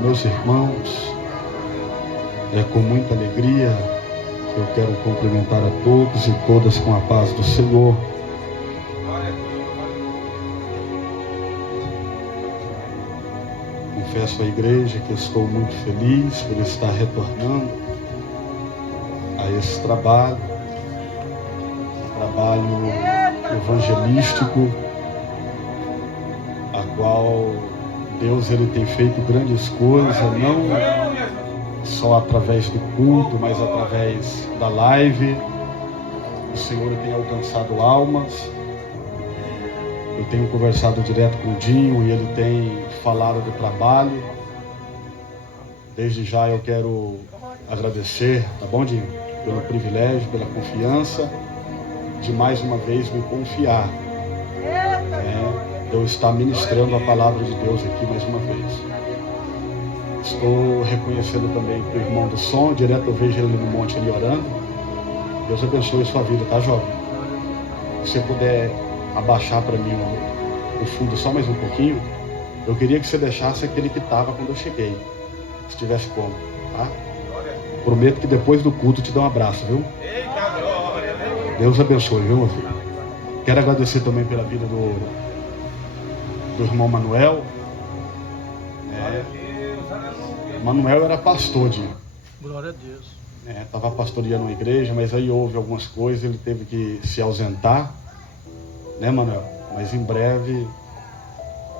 Meus irmãos, é com muita alegria que eu quero cumprimentar a todos e todas com a paz do Senhor. Confesso à igreja que estou muito feliz por estar retornando a esse trabalho evangelístico, a qual Deus ele tem feito grandes coisas, não só através do culto, mas através da live. O Senhor tem alcançado almas. Eu tenho conversado direto com o Dinho e ele tem falado do trabalho. Desde já eu quero agradecer, tá bom, Dinho? Pelo privilégio, pela confiança de mais uma vez me confiar. Eu estar ministrando a palavra de Deus aqui mais uma vez. Estou reconhecendo também o irmão do som, direto eu vejo ele no monte ali orando. Deus abençoe a sua vida, tá, jovem? Se você puder abaixar para mim o fundo só mais um pouquinho, eu queria que você deixasse aquele que estava quando eu cheguei, se tivesse como, tá? Prometo que depois do culto te dou um abraço, viu? Deus abençoe, viu, meu filho? Quero agradecer também pela vida do irmão Manuel. Manuel era pastor, Dinho. Glória a Deus. Estava pastoreando uma igreja, mas aí houve algumas coisas, ele teve que se ausentar, né, Manuel? Mas em breve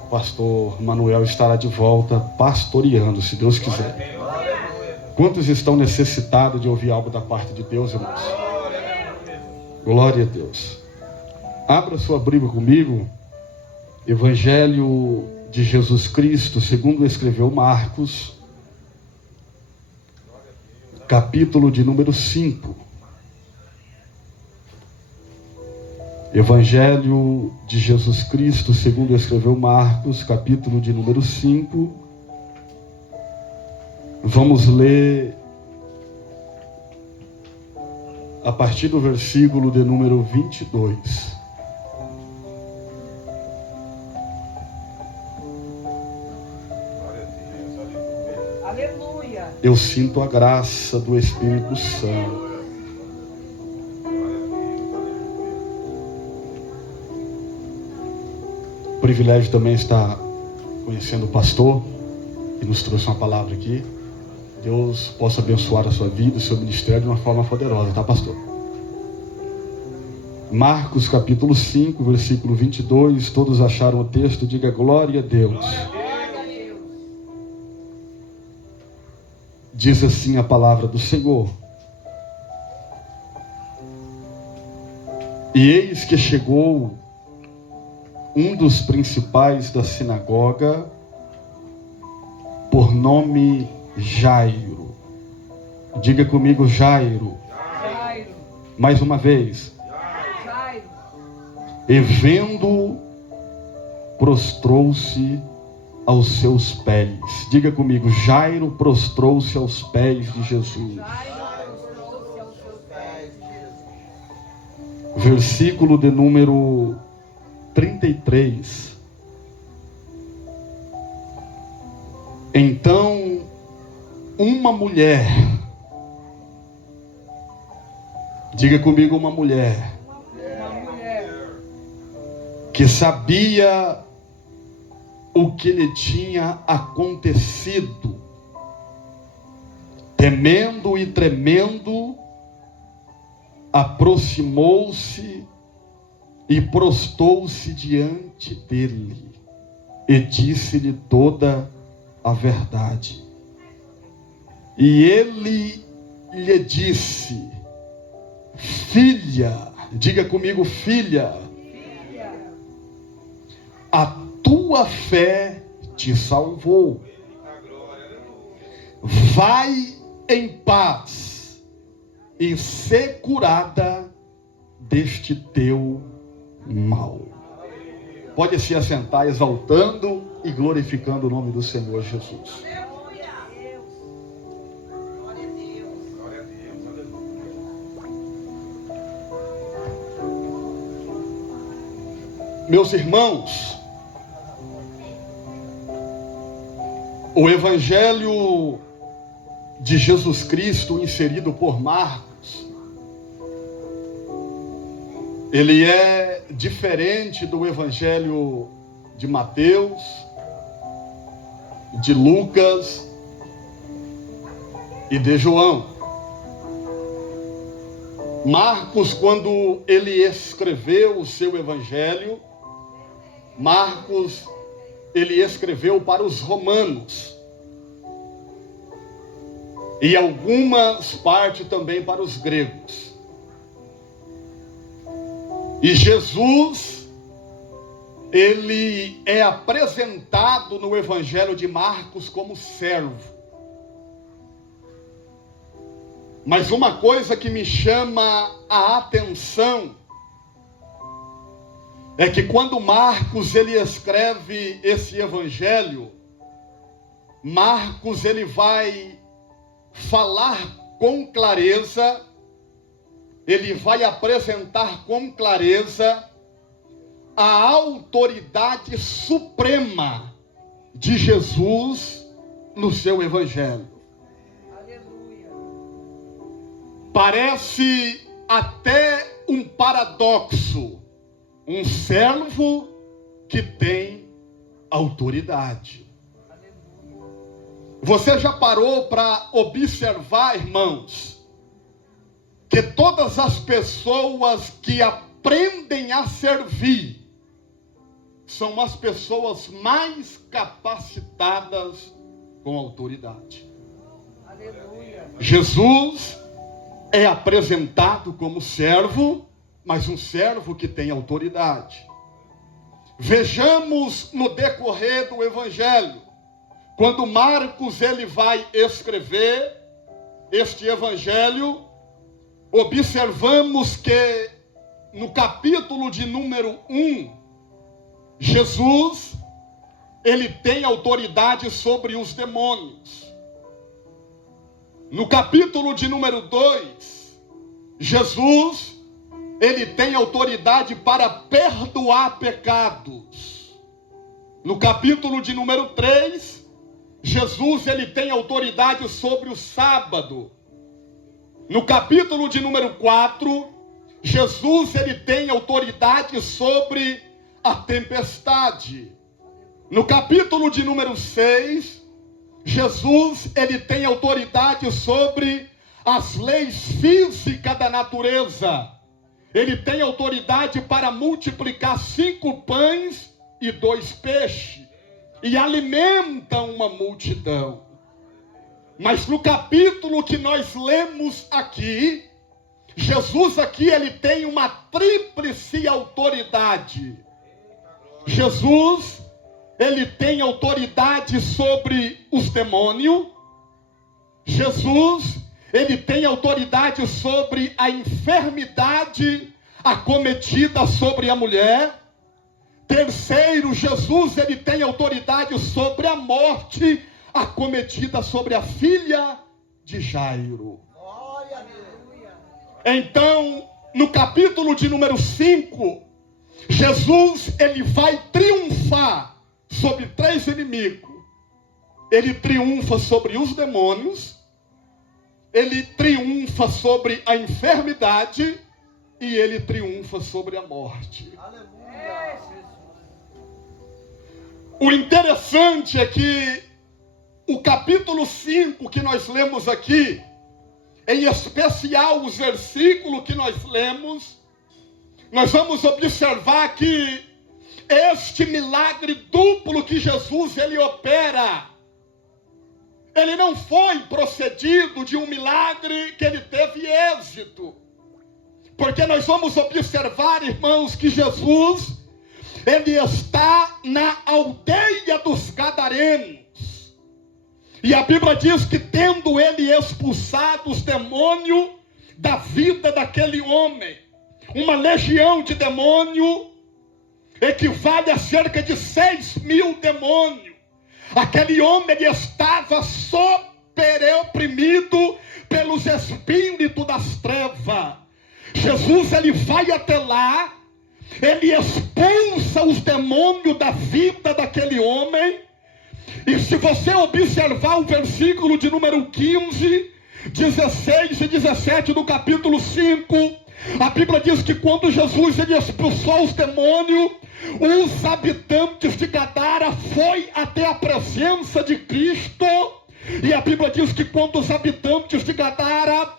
o pastor Manuel estará de volta pastoreando, se Deus quiser. Quantos estão necessitados de ouvir algo da parte de Deus, irmãos? Glória a Deus. Abra sua Bíblia comigo. Evangelho de Jesus Cristo, segundo escreveu Marcos, capítulo de número 5. Evangelho de Jesus Cristo, segundo escreveu Marcos, capítulo de número 5. Vamos ler a partir do versículo de número 22. Aleluia. Eu sinto a graça do Espírito Santo. O privilégio também estar conhecendo o pastor que nos trouxe uma palavra aqui. Deus possa abençoar a sua vida, o seu ministério de uma forma poderosa, tá, pastor? Marcos capítulo 5, versículo 22. Todos acharam o texto? Diga glória a Deus. Diz assim a palavra do Senhor: E eis que chegou um dos principais da sinagoga, por nome Jairo. Diga comigo, Jairo. Jairo. Mais uma vez. Jairo. E vendo, prostrou-se aos seus pés. Diga comigo, Jairo prostrou-se aos pés de Jesus. Jairo prostrou-se aos seus pés de Jesus. Versículo de número 33. Então, uma mulher, diga comigo, uma mulher, que sabia o que lhe tinha acontecido, temendo e tremendo, aproximou-se e prostou-se diante dele e disse-lhe toda a verdade. E ele lhe disse: Filha, diga comigo, filha, a tua fé te salvou. Vai em paz e ser curada deste teu mal. Pode se assentar, exaltando e glorificando o nome do Senhor Jesus. Meus irmãos, O Evangelho de Jesus Cristo, inserido por Marcos, ele é diferente do Evangelho de Mateus, de Lucas e de João. Marcos, quando ele escreveu o seu Evangelho, Marcos, ele escreveu para os romanos. E algumas partes também para os gregos. E Jesus, ele é apresentado no Evangelho de Marcos como servo. Mas uma coisa que me chama a atenção é que quando Marcos ele escreve esse Evangelho, Marcos ele vai falar com clareza, ele vai apresentar com clareza a autoridade suprema de Jesus no seu Evangelho. Aleluia. Parece até um paradoxo, um servo que tem autoridade. Você já parou para observar, irmãos, que todas as pessoas que aprendem a servir são as pessoas mais capacitadas com autoridade. Aleluia. Jesus é apresentado como servo, mas um servo que tem autoridade. Vejamos no decorrer do Evangelho, quando Marcos ele vai escrever este Evangelho, observamos que no capítulo de número 1, Jesus, ele tem autoridade sobre os demônios. No capítulo de número 2, Jesus, ele tem autoridade para perdoar pecados. No capítulo de número 3, Jesus, ele tem autoridade sobre o sábado. No capítulo de número 4, Jesus, ele tem autoridade sobre a tempestade. No capítulo de número 6, Jesus, ele tem autoridade sobre as leis físicas da natureza. Ele tem autoridade para multiplicar 5 pães e 2 peixes. E alimenta uma multidão. Mas no capítulo que nós lemos aqui, Jesus aqui ele tem uma tríplice autoridade. Jesus, ele tem autoridade sobre os demônios. Jesus, ele tem autoridade sobre a enfermidade acometida sobre a mulher. Terceiro, Jesus, ele tem autoridade sobre a morte acometida sobre a filha de Jairo. Glória a Deus. Então, no capítulo de número 5, Jesus, ele vai triunfar sobre 3 inimigos. Ele triunfa sobre os demônios, ele triunfa sobre a enfermidade e ele triunfa sobre a morte. Aleluia. O interessante é que o capítulo 5 que nós lemos aqui, em especial os versículos que nós lemos, nós vamos observar que este milagre duplo que Jesus ele opera, ele não foi procedido de um milagre que ele teve êxito. Porque nós vamos observar, irmãos, que Jesus, ele está na aldeia dos Gadarenos. E a Bíblia diz que tendo ele expulsado os demônios da vida daquele homem, uma legião de demônio equivale a cerca de 6.000 demônios. Aquele homem ele estava oprimido pelos espíritos das trevas. Jesus ele vai até lá, ele expulsa os demônios da vida daquele homem, E se você observar o versículo de número 15, 16 e 17 do capítulo 5, a Bíblia diz que quando Jesus ele expulsou os demônios, os habitantes de Gadara foi até a presença de Cristo. E a Bíblia diz que quando os habitantes de Gadara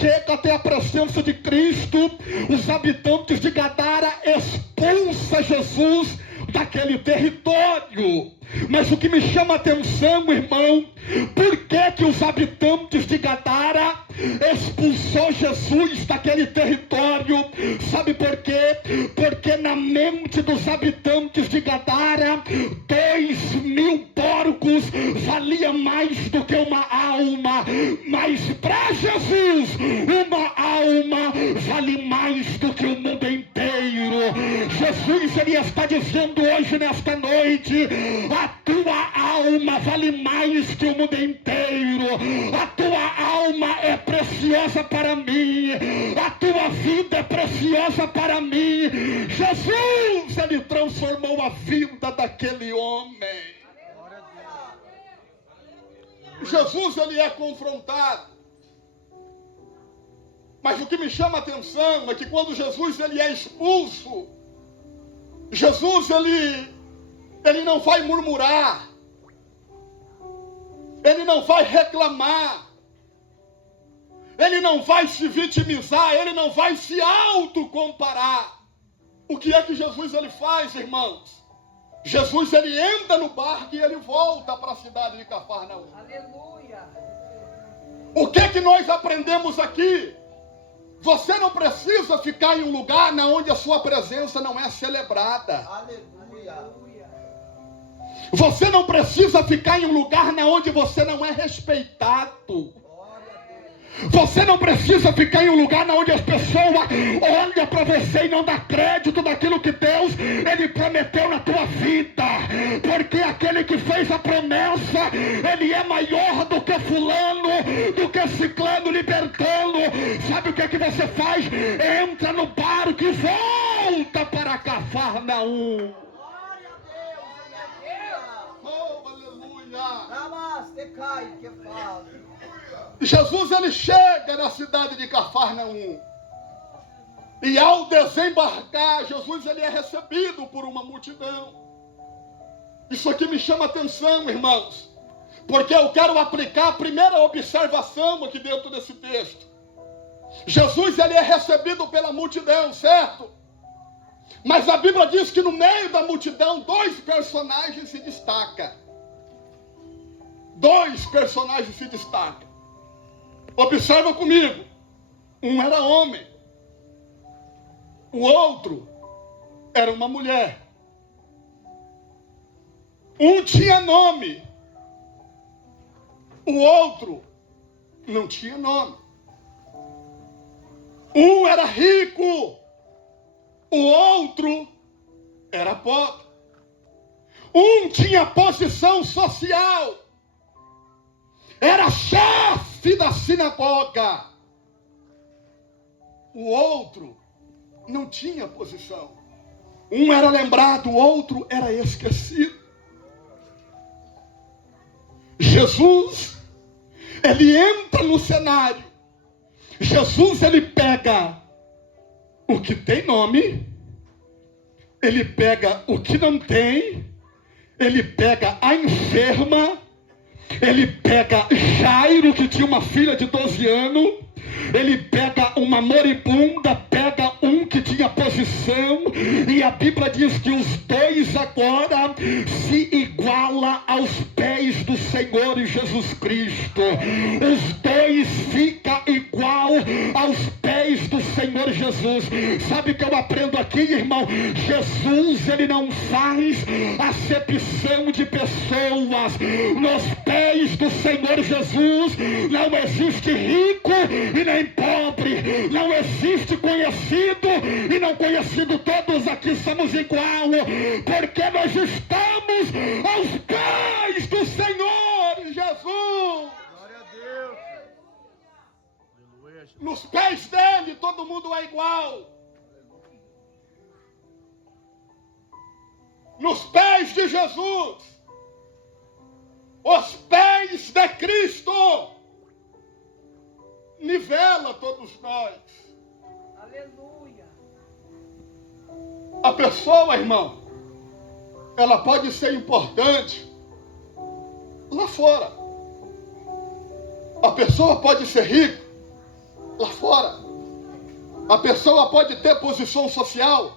chegam até a presença de Cristo, os habitantes de Gadara expulsam Jesus daquele território. Mas o que me chama a atenção, irmão, por que os habitantes de Gadara expulsou Jesus daquele território? Sabe por quê? Porque na mente dos habitantes de Gadara, 2.000 porcos valia mais do que uma alma. Mas para Jesus, uma alma vale mais do que o mundo inteiro. Jesus ele está dizendo hoje nesta noite: a tua alma vale mais que o mundo inteiro. A tua alma é preciosa para mim. A tua vida é preciosa para mim. Jesus, ele transformou a vida daquele homem. Jesus, ele é confrontado. Mas o que me chama a atenção é que quando Jesus ele é expulso, Jesus ele não vai murmurar, ele não vai reclamar, ele não vai se vitimizar, ele não vai se autocomparar. O que é que Jesus ele faz, irmãos? Jesus ele entra no barco e ele volta para a cidade de Cafarnaum. Aleluia. O que é que nós aprendemos aqui? Você não precisa ficar em um lugar onde a sua presença não é celebrada. Aleluia. Você não precisa ficar em um lugar onde você não é respeitado. Você não precisa ficar em um lugar onde as pessoas olham para você e não dão crédito daquilo que Deus ele prometeu na tua vida. Porque aquele que fez a promessa, ele é maior do que fulano, do que ciclano, libertano. Sabe o que é que você faz? Entra no barco e volta para Cafarnaum. Glória a Deus. Oh, aleluia. Namaste, cai, que fala. Jesus ele chega na cidade de Cafarnaum. E ao desembarcar, Jesus ele é recebido por uma multidão. Isso aqui me chama a atenção, irmãos, porque eu quero aplicar a primeira observação aqui dentro desse texto. Jesus ele é recebido pela multidão, certo? Mas a Bíblia diz que no meio da multidão, 2 personagens se destacam. 2 personagens se destacam. Observa comigo. Um era homem. O outro era uma mulher. Um tinha nome. O outro não tinha nome. Um era rico. O outro era pobre. Um tinha posição social. Era chefe da sinagoga. O outro não tinha posição. Um era lembrado, o outro era esquecido. Jesus, ele entra no cenário. Jesus, ele pega o que tem nome, ele pega o que não tem, ele pega a enferma, ele pega Jairo, que tinha uma filha de 12 anos, ele pega uma moribunda, pega um que tinha posição, e a Bíblia diz que os 2 agora se igualam aos pés do Senhor Jesus Cristo. Os 2 ficam igual aos pés do Senhor Jesus. Sabe o que eu aprendo aqui, irmão? Jesus, ele não faz acepção de pessoas. Nos pés do Senhor Jesus não existe rico e nem pobre, não existe conhecido e não conhecido. Todos aqui somos igual, porque nós estamos aos pés do Senhor Jesus. Glória a Deus. Nos pés dele todo mundo é igual. Nos pés de Jesus Os pés de Cristo nivela todos nós. Aleluia. A pessoa, irmão, ela pode ser importante lá fora. A pessoa pode ser rica lá fora. A pessoa pode ter posição social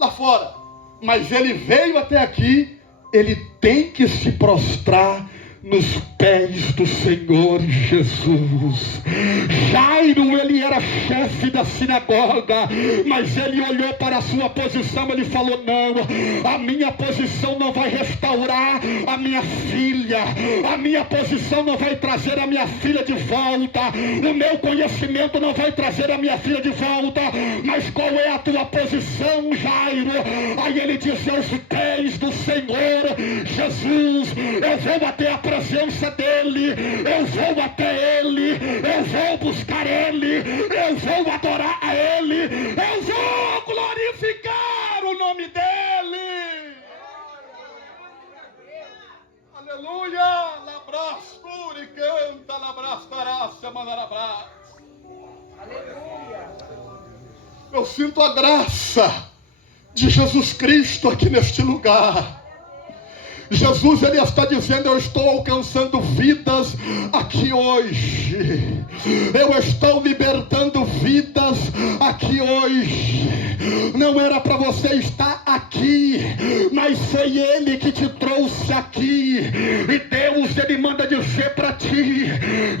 lá fora. Mas ele veio até aqui, ele tem que se prostrar nos pés do Senhor Jesus. Jairo, ele era chefe da sinagoga, mas ele olhou para a sua posição, ele falou: não, a minha posição não vai restaurar a minha filha, a minha posição não vai trazer a minha filha de volta, o meu conhecimento não vai trazer a minha filha de volta, mas qual é a tua posição, Jairo? Aí ele disse: aos pés do Senhor Jesus, eu vou até a presença dele, eu vou até ele, eu vou buscar ele, eu vou adorar a ele, eu vou glorificar o nome dele. Aleluia. Labrastura e canta, labrastará, mandarabras. Aleluia. Eu sinto a graça de Jesus Cristo aqui neste lugar. Jesus, ele está dizendo: eu estou alcançando vidas aqui hoje, eu estou libertando vidas aqui hoje. Não era para você estar aqui, mas foi ele que te trouxe aqui. E Deus, ele manda dizer para ti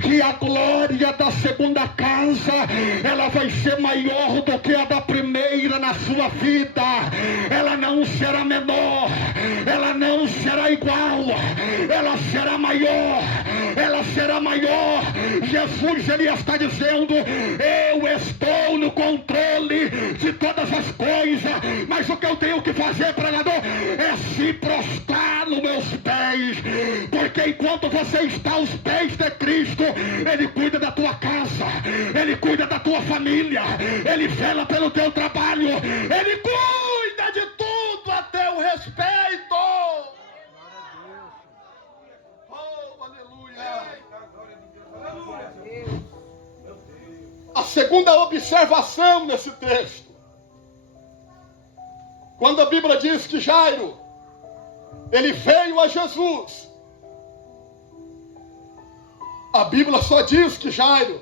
que a glória da segunda casa, ela vai ser maior do que a da primeira na sua vida. Ela não será menor, ela não será igual, ela será maior, ela será maior. Jesus, ele está dizendo: eu estou no controle de todas as coisas, mas o que eu tenho que fazer, pregador, é se prostrar nos meus pés, porque enquanto você está aos pés de Cristo, ele cuida da tua casa, ele cuida da tua família, ele vela pelo teu trabalho, ele cuida de tudo a teu respeito. A segunda observação nesse texto, quando a Bíblia diz que Jairo, ele veio a Jesus, a Bíblia só diz que Jairo,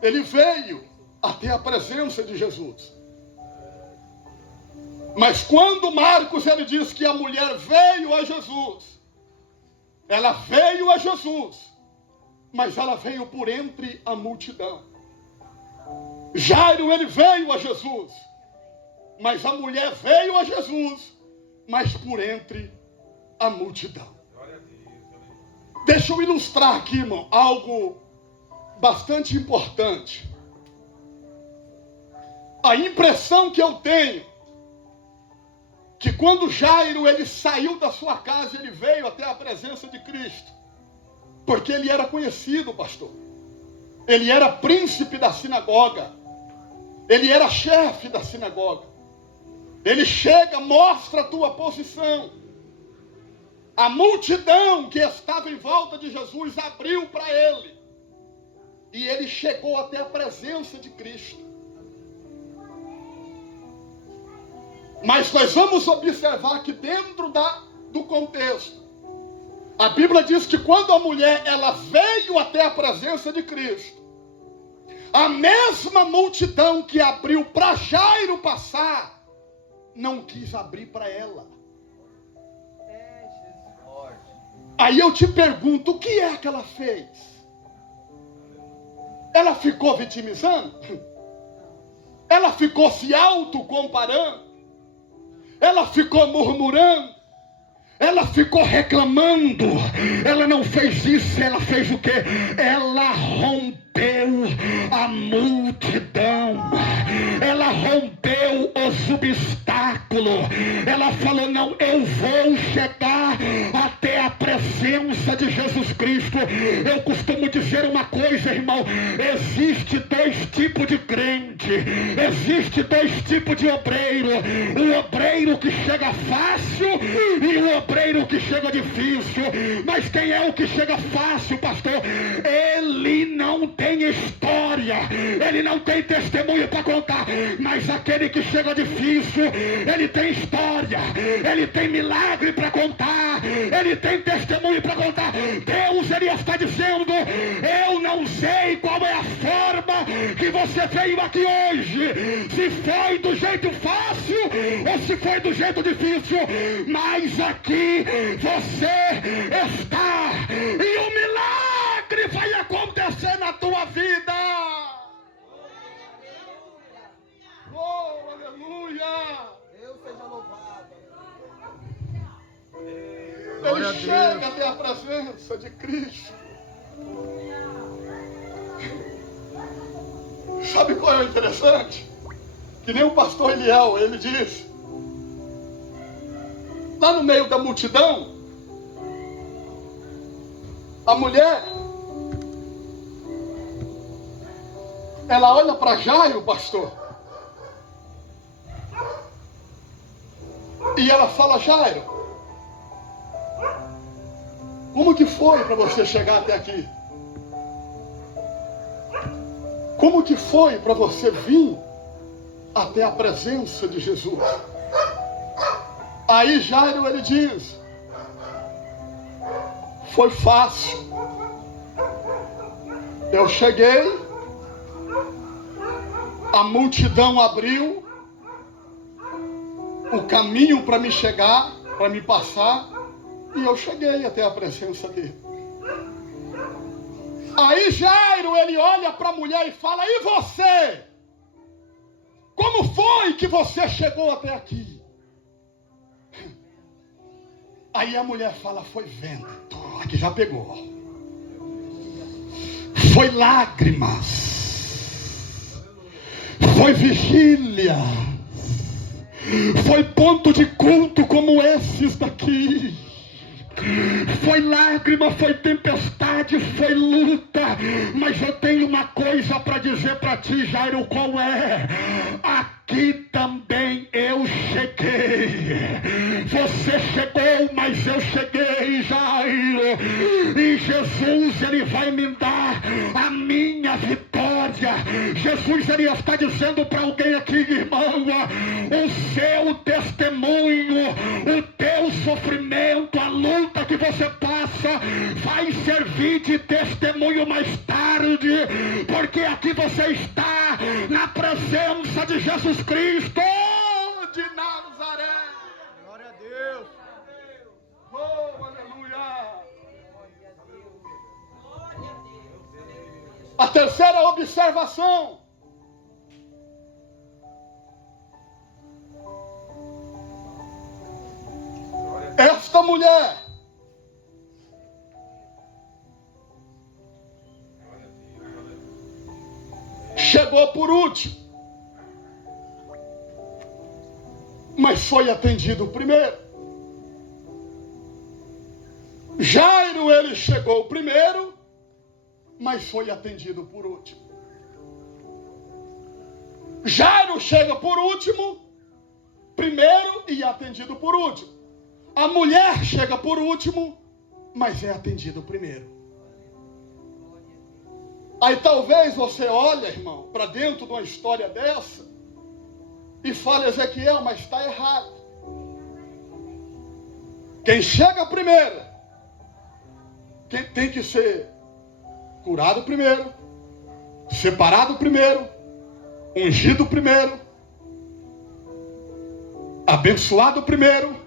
ele veio até a presença de Jesus. Mas quando Marcos, ele diz que a mulher veio a Jesus, ela veio a Jesus, mas ela veio por entre a multidão. Jairo, ele veio a Jesus, mas a mulher veio a Jesus, mas por entre a multidão. Deixa eu ilustrar aqui, irmão, algo bastante importante. A impressão que eu tenho, que quando Jairo, ele saiu da sua casa, ele veio até a presença de Cristo, porque ele era conhecido, pastor. Ele era príncipe da sinagoga. Ele era chefe da sinagoga. Ele chega, mostra a tua posição. A multidão que estava em volta de Jesus abriu para ele. E ele chegou até a presença de Cristo. Mas nós vamos observar que dentro do contexto, a Bíblia diz que quando a mulher, ela veio até a presença de Cristo, a mesma multidão que abriu para Jairo passar, não quis abrir para ela. Aí eu te pergunto, o que é que ela fez? Ela ficou vitimizando? Ela ficou se autocomparando? Ela ficou murmurando? Ela ficou reclamando? Ela não fez isso, ela fez o quê? Ela rompeu a multidão, ela rompeu os obstáculos, ela falou: não, eu vou chegar até a presença de Jesus Cristo. Eu costumo dizer uma coisa, irmão: existe dois tipos de crente, existe dois tipos de obreiro: o obreiro que chega fácil e o obreiro que chega difícil. Mas quem é o que chega fácil, pastor? Ele não tem história, ele não tem testemunho para contar. Mas aquele que chega difícil, ele tem história, ele tem milagre para contar, ele tem testemunho para contar. Deus, ele está dizendo: eu não sei qual é a forma que você veio aqui hoje, se foi do jeito fácil ou se foi do jeito difícil, mas aqui você está, e o milagre vai acontecer na tua vida. Oh, aleluia! Deus seja louvado. Ele chega até a presença de Cristo. Sabe qual é o interessante? Que nem o pastor Eliel, ele diz, lá no meio da multidão, a mulher, ela olha para Jairo, pastor, e ela fala: Jairo, como que foi para você chegar até aqui? Como que foi para você vir até a presença de Jesus? Aí Jairo, ele diz: foi fácil. Eu cheguei, a multidão abriu o caminho para me chegar, para me passar, e eu cheguei até a presença dele. Aí Jairo, ele olha para a mulher e fala: e você? Como foi que você chegou até aqui? Aí a mulher fala: foi vento. Aqui já pegou. Foi lágrimas. Foi vigília. Foi ponto de culto como esses daqui. Foi lágrima, foi tempestade, foi luta. Mas eu tenho uma coisa para dizer para ti, Jairo: qual é? Aqui também eu cheguei. Você chegou, mas eu cheguei, Jairo. E Jesus, ele vai me dar a minha vitória. Jesus, ele está dizendo para alguém aqui, irmão: o seu testemunho, o teu sofrimento, a luta que você passa vai servir de testemunho mais tarde, porque aqui você está na presença de Jesus Cristo de Nazaré. Glória a Deus. Oh, aleluia. A terceira observação: esta mulher chegou por último, mas foi atendido primeiro. Jairo, ele chegou primeiro, mas foi atendido por último. Jairo chega por último, primeiro, e é atendido por último. A mulher chega por último, mas é atendido primeiro. Aí talvez você olhe, irmão, para dentro de uma história dessa e fale: Ezequiel, mas está errado. Quem chega primeiro, quem tem que ser curado primeiro, separado primeiro, ungido primeiro, abençoado primeiro.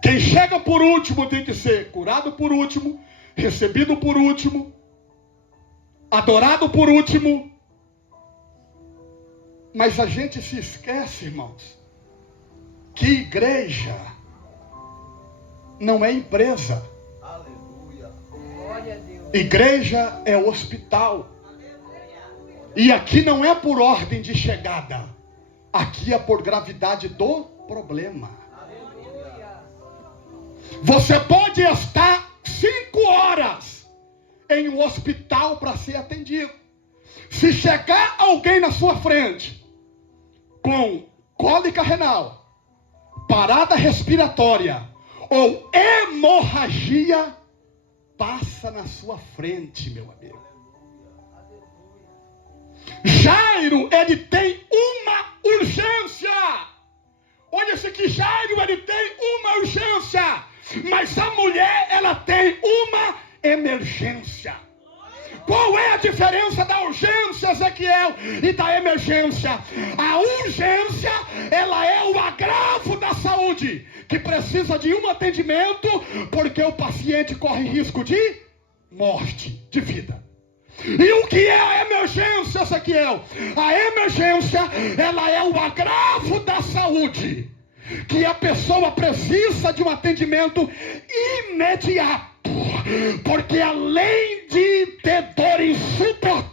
Quem chega por último tem que ser curado por último, recebido por último, adorado por último. Mas a gente se esquece, irmãos, que igreja não é empresa. Aleluia. Glória a Deus. Igreja é hospital. E aqui não é por ordem de chegada. Aqui é por gravidade do problema. Você pode estar 5 horas em um hospital para ser atendido. Se chegar alguém na sua frente com cólica renal, parada respiratória ou hemorragia, passa na sua frente, meu amigo. Jairo, ele tem uma urgência. Olha isso aqui, Jairo, ele tem uma urgência. Mas a mulher, ela tem uma emergência. Qual é a diferença da urgência, Ezequiel, e da emergência? A urgência, ela é o agravo da saúde, que precisa de um atendimento, porque o paciente corre risco de morte, de vida. E o que é a emergência, Ezequiel? A emergência, ela é o agravo da saúde, que a pessoa precisa de um atendimento imediato, porque além de ter dor insuportável,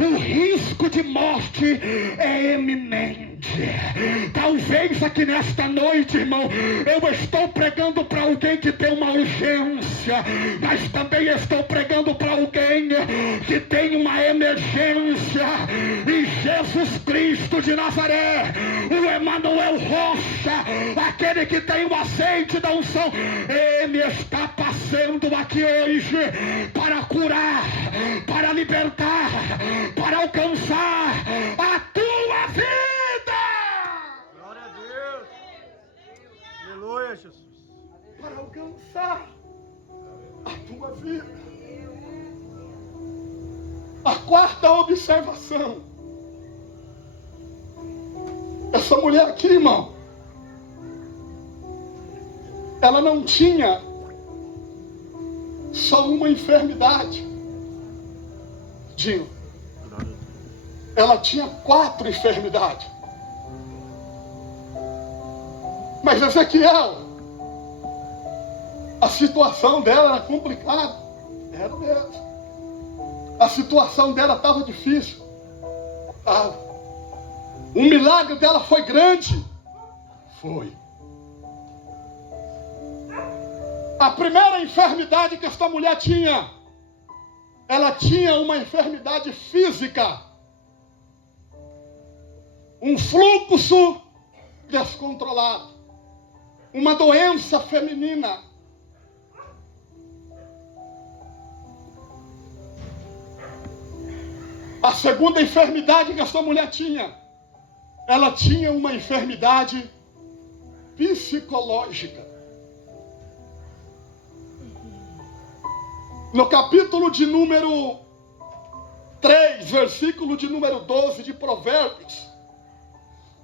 o risco de morte é eminente. Talvez aqui nesta noite, irmão, eu estou pregando para alguém que tem uma urgência, mas também estou pregando para alguém que tem uma emergência. E Jesus Cristo de Nazaré, o Emanuel Rocha, aquele que tem o azeite da unção, ele está passando aqui hoje para curar, para libertar, para alcançar a tua vida. Glória a Deus. Aleluia, Jesus. Para alcançar a tua vida. A quarta observação. Essa mulher aqui, irmão, ela não tinha só uma enfermidade. Dinho. Ela tinha 4 enfermidades. Mas Ezequiel, a situação dela era complicada. Era mesmo. A situação dela estava difícil. O milagre dela foi grande. Foi. A primeira enfermidade que esta mulher tinha, ela tinha uma enfermidade física. Um fluxo descontrolado. Uma doença feminina. A segunda enfermidade que essa mulher tinha, ela tinha uma enfermidade psicológica. No capítulo de número 3, versículo de número 12 de Provérbios,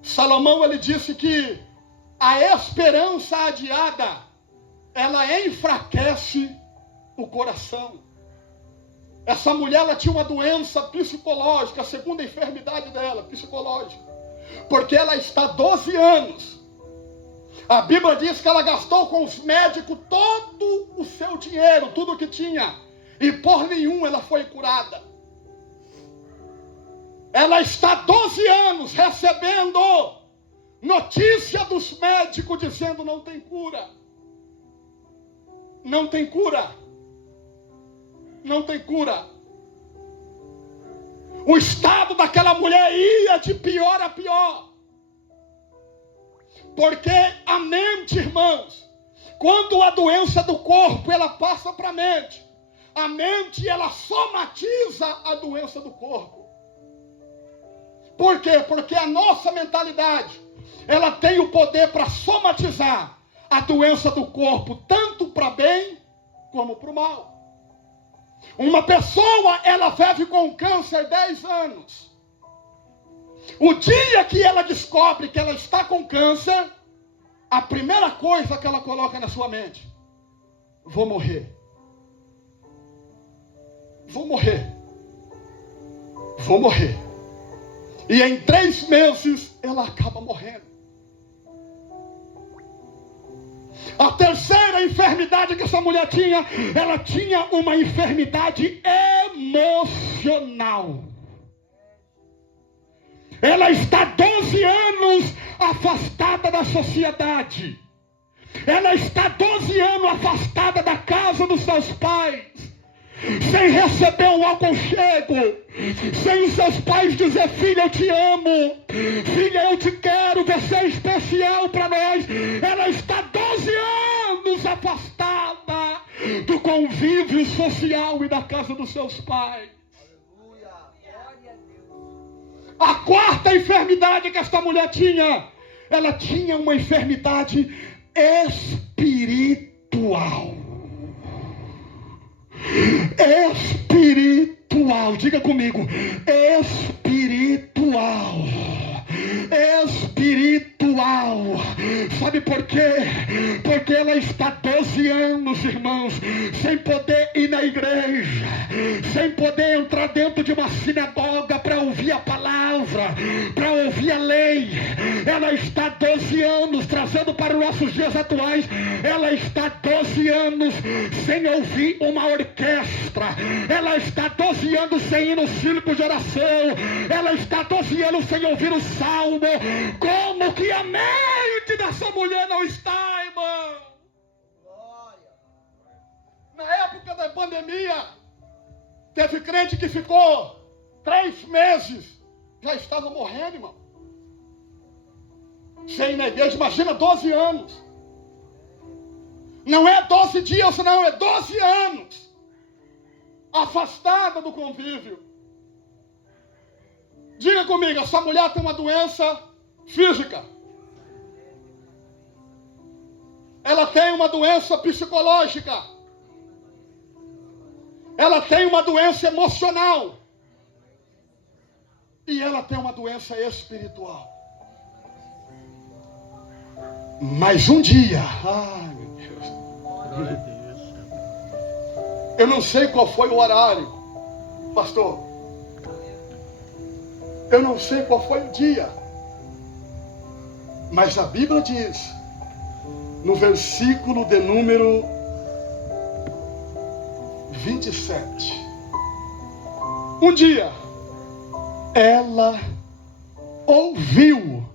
Salomão, ele disse que a esperança adiada, ela enfraquece o coração. Essa mulher, ela tinha uma doença psicológica, a segunda enfermidade dela, psicológica. Porque ela está 12 anos. A Bíblia diz que ela gastou com os médicos todo o seu dinheiro, tudo o que tinha. E por nenhum ela foi curada. Ela está 12 anos recebendo notícia dos médicos dizendo não tem cura. Não tem cura. Não tem cura. O estado daquela mulher ia de pior a pior. Porque a mente, irmãos, quando a doença do corpo, ela passa para a mente, ela somatiza a doença do corpo. Por quê? Porque a nossa mentalidade, ela tem o poder para somatizar a doença do corpo, tanto para bem como para o mal. Uma pessoa, ela vive com câncer 10 anos. O dia que ela descobre que ela está com câncer, a primeira coisa que ela coloca na sua mente: vou morrer. Vou morrer. Vou morrer. E em 3 meses ela acaba morrendo. A terceira enfermidade que essa mulher tinha, ela tinha uma enfermidade emocional. Ela está 12 anos afastada da sociedade. Ela está 12 anos afastada da casa dos seus pais, sem receber um aconchego, sem os seus pais dizer: filha, eu te amo, filha, eu te quero, você é especial para nós. Ela está 12 anos afastada do convívio social e da casa dos seus pais. A quarta enfermidade que esta mulher tinha, ela tinha uma enfermidade espiritual. Espiritual, diga comigo, espiritual. Espiritual. Sabe por quê? Porque ela está 12 anos, irmãos, sem poder ir na igreja, sem poder entrar dentro de uma sinagoga para ouvir a palavra, para ouvir a lei. Ela está 12 anos, trazendo para os nossos dias atuais, ela está 12 anos sem ouvir uma orquestra. Ela está 12 anos sem ir no círculo de oração. Ela está 12 anos sem ouvir o salmo. Como que a mente dessa mulher não está, irmão? Na época da pandemia, teve crente que ficou 3 meses, já estava morrendo, irmão, sem ir na igreja. Imagina 12 anos. Não é 12 dias, não, é 12 anos afastada do convívio. Diga comigo, essa mulher tem uma doença física. Ela tem uma doença psicológica. Ela tem uma doença emocional. E ela tem uma doença espiritual. Mas um dia, ai meu Deus, eu não sei qual foi o horário, pastor. Eu não sei qual foi o dia, mas a Bíblia diz, no versículo de número 27, um dia ela ouviu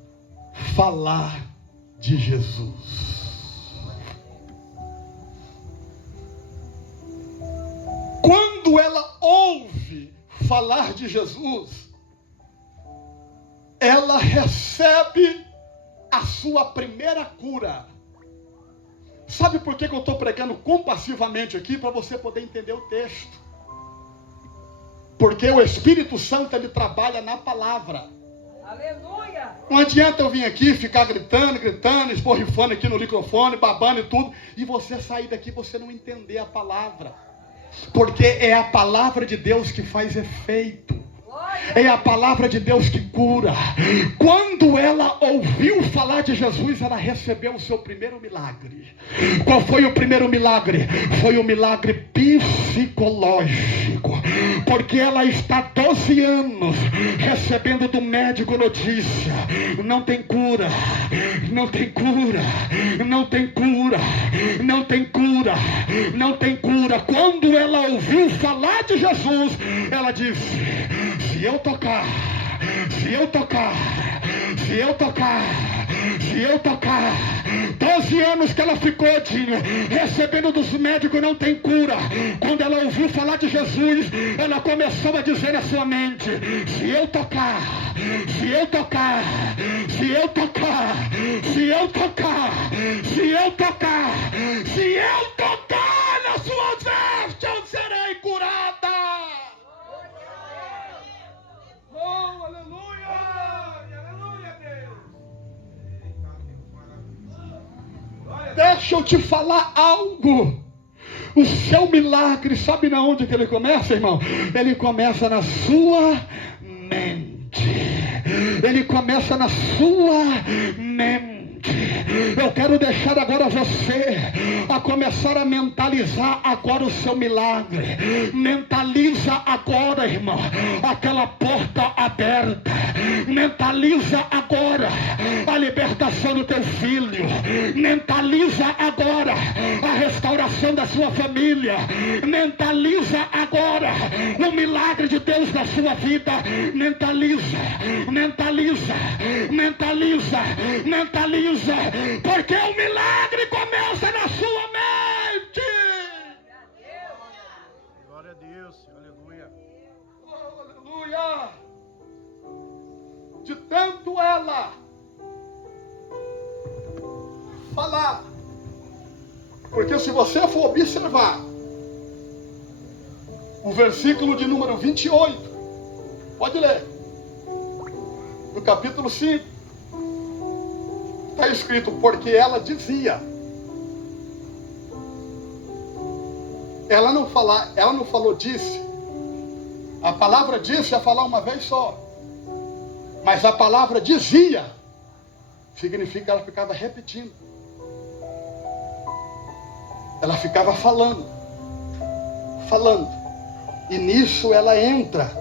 falar de Jesus. Quando ela ouve falar de Jesus, ela recebe a sua primeira cura. Sabe por que eu estou pregando compassivamente aqui? Para você poder entender o texto. Porque o Espírito Santo, ele trabalha na palavra. Aleluia! Não adianta eu vir aqui ficar gritando, esporrifando aqui no microfone, babando e tudo, e você sair daqui e você não entender a palavra. Porque é a palavra de Deus que faz efeito. É a palavra de Deus que cura. Quando ela ouviu falar de Jesus, ela recebeu o seu primeiro milagre. Qual foi o primeiro milagre? Foi o milagre psicológico. Porque ela está 12 anos recebendo do médico notícia: não tem cura, não tem cura, não tem cura, não tem cura, não tem cura. Quando ela ouviu falar de Jesus, ela disse: se eu tocar, se eu tocar, se eu tocar, se eu tocar. 12 anos que ela ficou, recebendo dos médicos, não tem cura. Quando ela ouviu falar de Jesus, ela começou a dizer na sua mente: se eu tocar, se eu tocar, se eu tocar, se eu tocar, se eu tocar, se eu tocar na sua veste, eu serei curada. Oh, aleluia! Aleluia, Deus! Deixa eu te falar algo. O seu milagre, sabe na onde que ele começa, irmão? Ele começa na sua mente. Ele começa na sua mente. Eu quero deixar agora você a começar a mentalizar agora o seu milagre. Mentaliza agora, irmão, aquela porta aberta. Mentaliza agora a libertação do teu filho. Mentaliza agora a restauração da sua família. Mentaliza agora o milagre de Deus na sua vida. Mentaliza, mentaliza, mentaliza, mentaliza. coisa, porque o milagre começa na sua mente. Glória a Deus. Aleluia. Oh, aleluia. De tanto ela falar, porque se você for observar o versículo de número 28, pode ler, no capítulo 5, está escrito, porque ela dizia, ela não falou disse, a palavra disse é falar uma vez só, mas a palavra dizia, significa que ela ficava repetindo, ela ficava falando, e nisso ela entra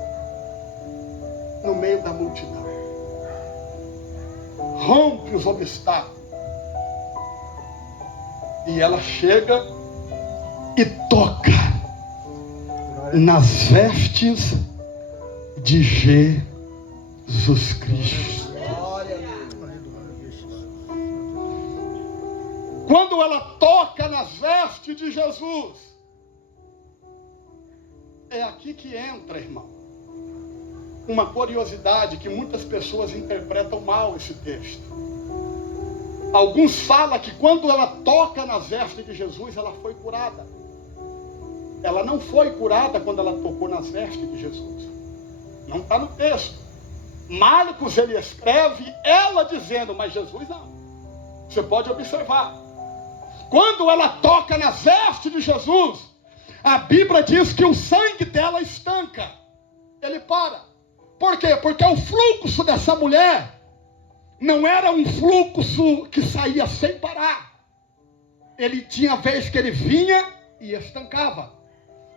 no meio da multidão, rompe os obstáculos, e ela chega e toca nas vestes de Jesus Cristo. Quando ela toca nas vestes de Jesus, é aqui que entra, irmão, uma curiosidade que muitas pessoas interpretam mal esse texto. Alguns falam que quando ela toca nas vestes de Jesus, ela foi curada. Ela não foi curada quando ela tocou nas vestes de Jesus. Não está no texto. Marcos, ele escreve ela dizendo, mas Jesus não. Você pode observar. Quando ela toca nas vestes de Jesus, a Bíblia diz que o sangue dela estanca. Ele para. Por quê? Porque o fluxo dessa mulher não era um fluxo que saía sem parar. Ele tinha vez que ele vinha e estancava.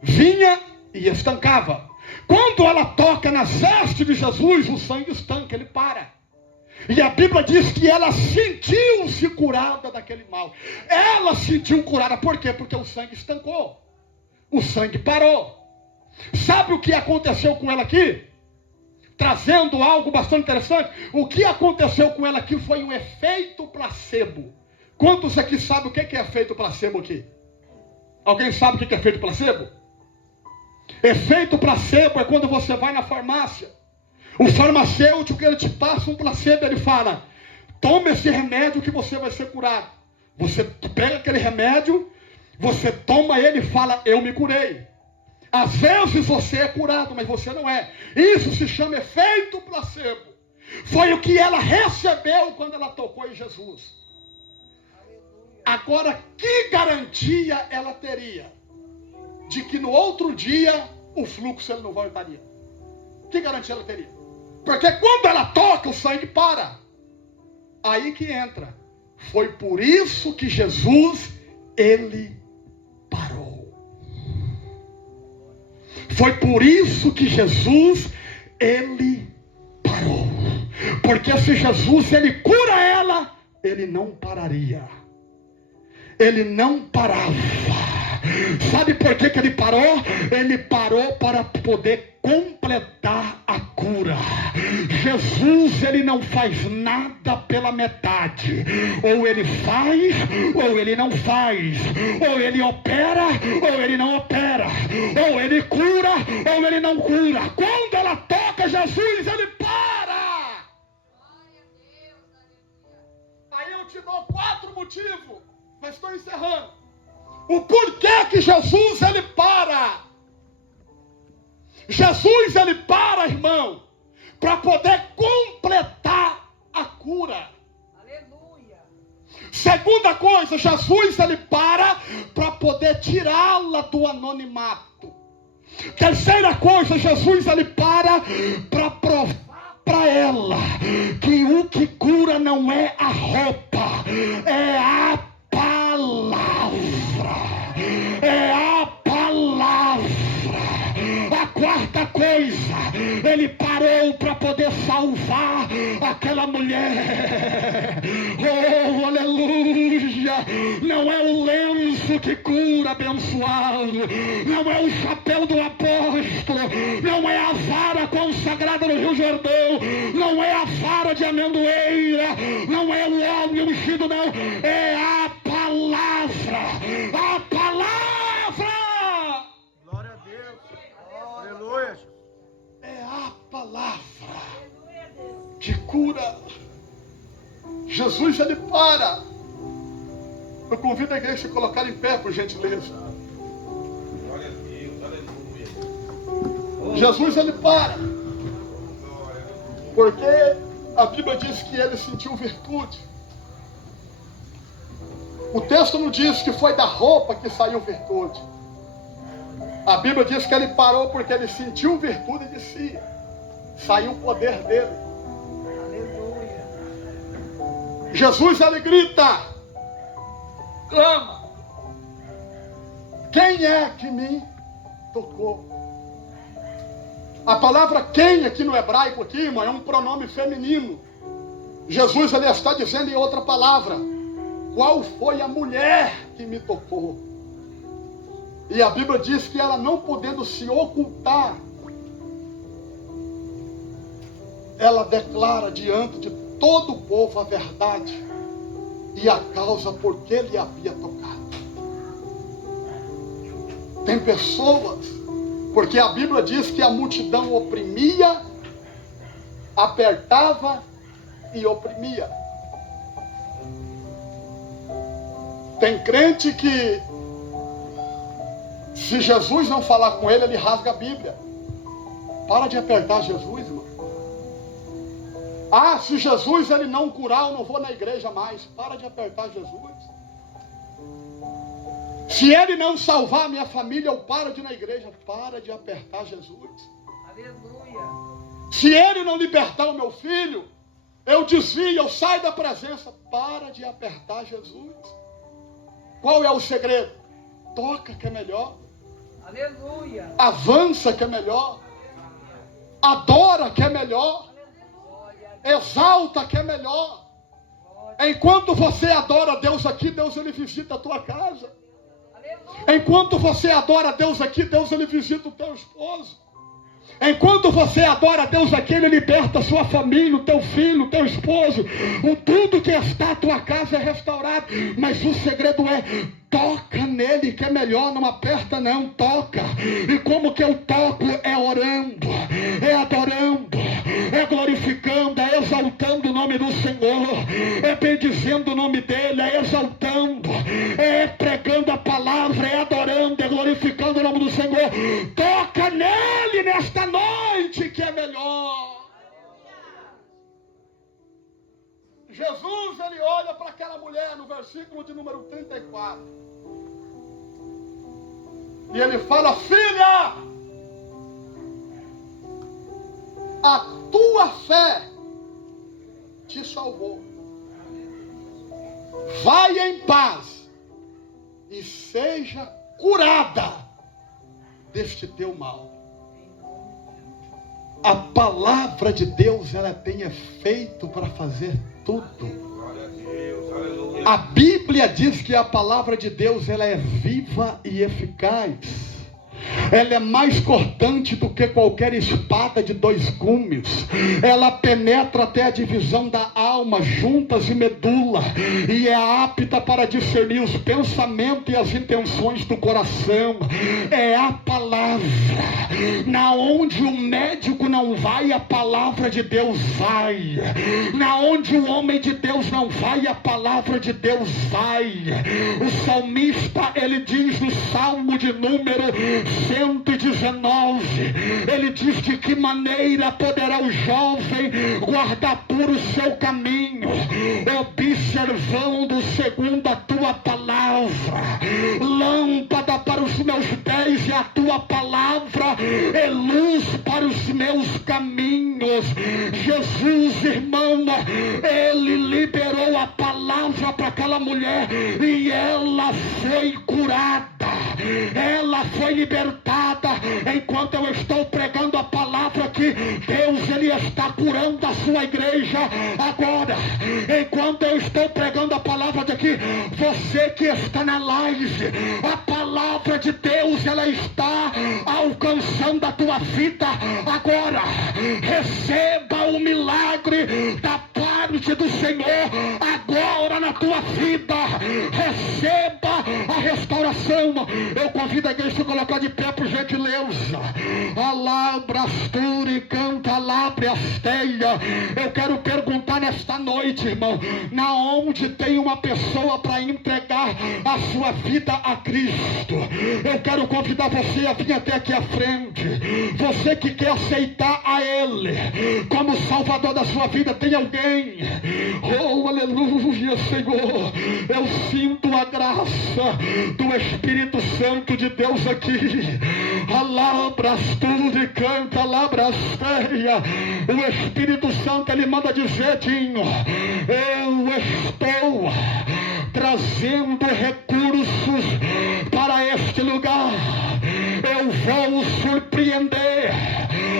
Vinha e estancava. Quando ela toca nas vestes de Jesus, o sangue estanca, ele para. E a Bíblia diz que ela sentiu-se curada daquele mal. Ela sentiu curada, por quê? Porque o sangue estancou. O sangue parou. Sabe o que aconteceu com ela aqui? Trazendo algo bastante interessante. O que aconteceu com ela aqui foi um efeito placebo. Quantos aqui sabem o que é efeito placebo aqui? Alguém sabe o que é efeito placebo? Efeito placebo é quando você vai na farmácia. O farmacêutico, ele te passa um placebo, ele fala, toma esse remédio que você vai ser curado. Você pega aquele remédio, você toma ele e fala, eu me curei. Às vezes você é curado, mas você não é. Isso se chama efeito placebo. Foi o que ela recebeu quando ela tocou em Jesus. Agora, que garantia ela teria de que no outro dia o fluxo ele não voltaria? Que garantia ela teria? Porque quando ela toca, o sangue para. Aí que entra. Foi por isso que Jesus, ele parou. Foi por isso que Jesus, ele parou. Porque se Jesus, ele cura ela, ele não pararia. Ele não parava. Sabe por que ele parou? Ele parou para poder completar a cura. Jesus, ele não faz nada pela metade. Ou ele faz, ou ele não faz. Ou ele opera, ou ele não opera. Ou ele cura, ou ele não cura. Quando ela toca Jesus, ele para. Aí eu te dou 4 motivos, mas estou encerrando. O porquê que Jesus, ele para. Jesus, ele para, irmão, para poder completar a cura. Aleluia. Segunda coisa, Jesus, ele para poder tirá-la do anonimato. Terceira coisa, Jesus, ele para provar para ela que o que cura não é a roupa, é a palavra. É a palavra. A quarta coisa, coisa, ele parou para poder salvar aquela mulher. Oh, aleluia! Não é o lenço que cura, abençoado, não é o chapéu do apóstolo, não é a vara consagrada no Rio Jordão, não é a vara de amendoeira, não é o óleo ungido, não, é a palavra, a palavra. Glória a Deus. Aleluia. É a palavra que cura. Jesus, ele para. Eu convido a igreja a se colocar em pé, por gentileza. Glória a Deus, aleluia. Jesus, ele para. Porque a Bíblia diz que ele sentiu virtude. O texto não diz que foi da roupa que saiu virtude. A Bíblia diz que ele parou porque ele sentiu virtude de si. Saiu o poder dele. Aleluia. Jesus, ele grita, clama: quem é que me tocou? A palavra quem aqui no hebraico aqui, irmão, é um pronome feminino. Jesus, ele está dizendo em outra palavra: qual foi a mulher que me tocou? E a Bíblia diz que ela, não podendo se ocultar, ela declara diante de todo o povo a verdade e a causa por que lhe havia tocado. Tem pessoas, porque a Bíblia diz que a multidão oprimia, apertava e oprimia. Tem crente que, se Jesus não falar com ele, ele rasga a Bíblia. Para de apertar Jesus, irmão. Ah, se Jesus ele não curar, eu não vou na igreja mais. Para de apertar Jesus. Se ele não salvar a minha família, eu paro de ir na igreja. Para de apertar Jesus. Aleluia. Se ele não libertar o meu filho, eu desvio, eu saio da presença. Para de apertar Jesus. Qual é o segredo? Toca que é melhor. Aleluia. Avança que é melhor. Adora que é melhor. Exalta que é melhor. Enquanto você adora Deus aqui, Deus ele visita a tua casa. Enquanto você adora Deus aqui, Deus ele visita o teu esposo. Enquanto você adora Deus aqui, ele liberta a sua família, o teu filho, o teu esposo. Tudo que está a tua casa é restaurado. Mas o segredo é: toca nele que é melhor, não aperta não, toca. E como que eu toco? É orando, é adorando, é glorificando, é exaltando o nome do Senhor, é bendizendo o nome dele, é exaltando, é pregando a palavra, é adorando, é glorificando o nome do Senhor. Toca nele nesta noite que é melhor. Jesus, ele olha para aquela mulher no versículo de número 34. E ele fala: filha, a tua fé te salvou. Vai em paz e seja curada deste teu mal. A palavra de Deus, ela tem efeito para fazer tudo. Glória a Deus, aleluia. A Bíblia diz que a palavra de Deus, ela é viva e eficaz. Ela é mais cortante do que qualquer espada de 2 gumes. Ela penetra até a divisão da alma, juntas e medula, e é apta para discernir os pensamentos e as intenções do coração. É a palavra. Na onde o médico não vai, a palavra de Deus vai. Na onde o homem de Deus não vai, a palavra de Deus vai. O salmista, ele diz no Salmo de número 119, ele diz: de que maneira poderá o jovem guardar puro o seu caminho, observando segundo a tua palavra. Lâmpada para os meus pés e a tua palavra é luz para os meus caminhos. Jesus, irmão, ele liberou a palavra para aquela mulher e ela foi curada, ela foi libertada. Enquanto eu estou pregando a palavra, sua igreja agora. Enquanto eu estou pregando a palavra de aqui, você que está na live, a palavra de Deus, ela está alcançando a tua vida agora. Receba o milagre da parte do Senhor agora na tua vida. Receba a restauração. Eu convido a igreja a se colocar de pé, por gentileza. Alabrasture, canta, alabrasteia. Eu quero perguntar nesta noite, irmão, na onde tem uma pessoa para entregar a sua vida a Cristo? Eu quero convidar você a vir até aqui à frente. Você que quer aceitar a Ele como Salvador da sua vida, tem alguém? Oh, aleluia, Senhor. Eu sinto a graça do Espírito Santo de Deus aqui. Alabrasture, canta, alabrasteia. O Espírito Santo, ele manda dizer, Dinho, eu estou trazendo recursos para este lugar. Eu vou surpreender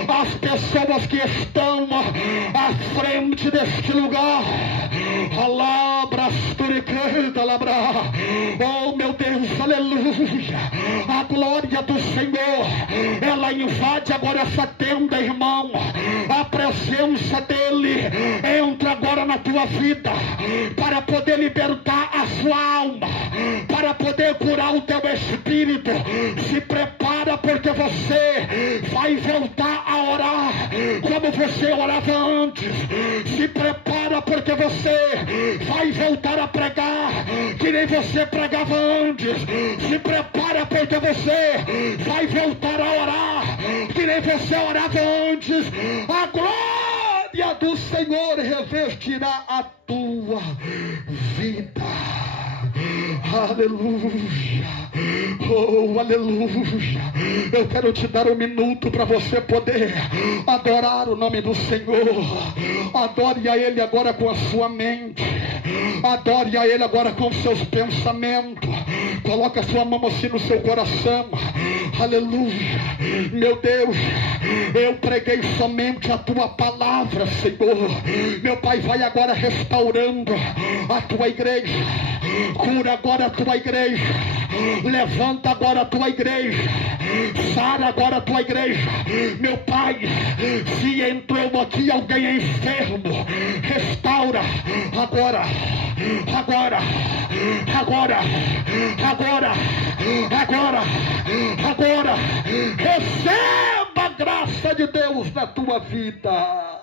as pessoas que estão à frente deste lugar. Oh, meu Deus, aleluia. A glória do Senhor, ela invade agora essa tenda, irmão. A presença dele entra agora na tua vida para poder libertar a sua alma, para poder curar o teu espírito. Se prepara, porque você vai voltar a orar como você orava antes. Se prepara, porque você vai voltar a pregar que nem você pregava antes. Se prepara, porque você vai voltar a orar que nem você orava antes. A glória do Senhor revestirá a tua vida. Aleluia. Oh, aleluia. Eu quero te dar um minuto para você poder adorar o nome do Senhor. Adore a Ele agora com a sua mente. Adore a Ele agora com seus pensamentos. Coloque a sua mão assim no seu coração. Aleluia. Meu Deus, eu preguei somente a tua palavra, Senhor. Meu Pai, vai agora restaurando a tua igreja. Cura agora a tua igreja. Levanta agora a tua igreja. Sara agora a tua igreja. Meu Pai, se entrou aqui alguém enfermo, restaura agora. Agora, agora, agora, agora, agora. Receba a graça de Deus na tua vida.